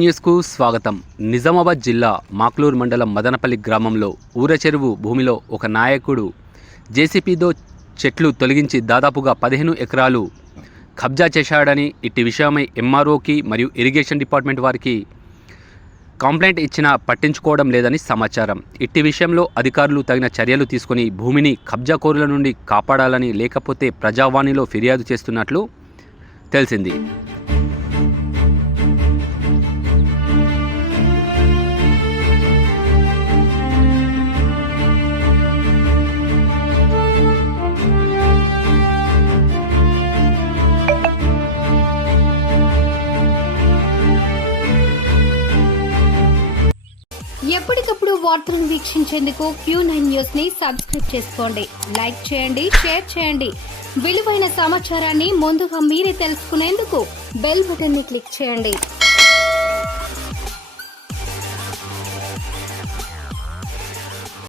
న్యూస్కు స్వాగతం. నిజామాబాద్ జిల్లా మాక్లూర్ మండలం మదనపల్లి గ్రామంలో ఊర చెరువు భూమిలో ఒక నాయకుడు జేసీపీతో చెట్లు తొలగించి దాదాపుగా 15 ఎకరాలు కబ్జా చేశాడని, ఇట్టి విషయమై ఎంఆర్ఓకి మరియు ఇరిగేషన్ డిపార్ట్మెంట్ వారికి కంప్లైంట్ ఇచ్చినా పట్టించుకోవడం లేదని సమాచారం. ఇట్టి విషయంలో అధికారులు తగిన చర్యలు తీసుకుని భూమిని కబ్జాకోరుల నుండి కాపాడాలని, లేకపోతే ప్రజావాణిలో ఫిర్యాదు చేస్తున్నట్లు తెలిసింది. ఎప్పటికప్పుడు వార్తలను వీక్షించేందుకు Q9 న్యూస్ ని సబ్స్క్రైబ్ చేసుకోండి, లైక్ చేయండి, షేర్ చేయండి. విలువైన సమాచారాన్ని ముందుగా మీరే తెలుసుకునేందుకు బెల్ బటన్ ని క్లిక్ చేయండి.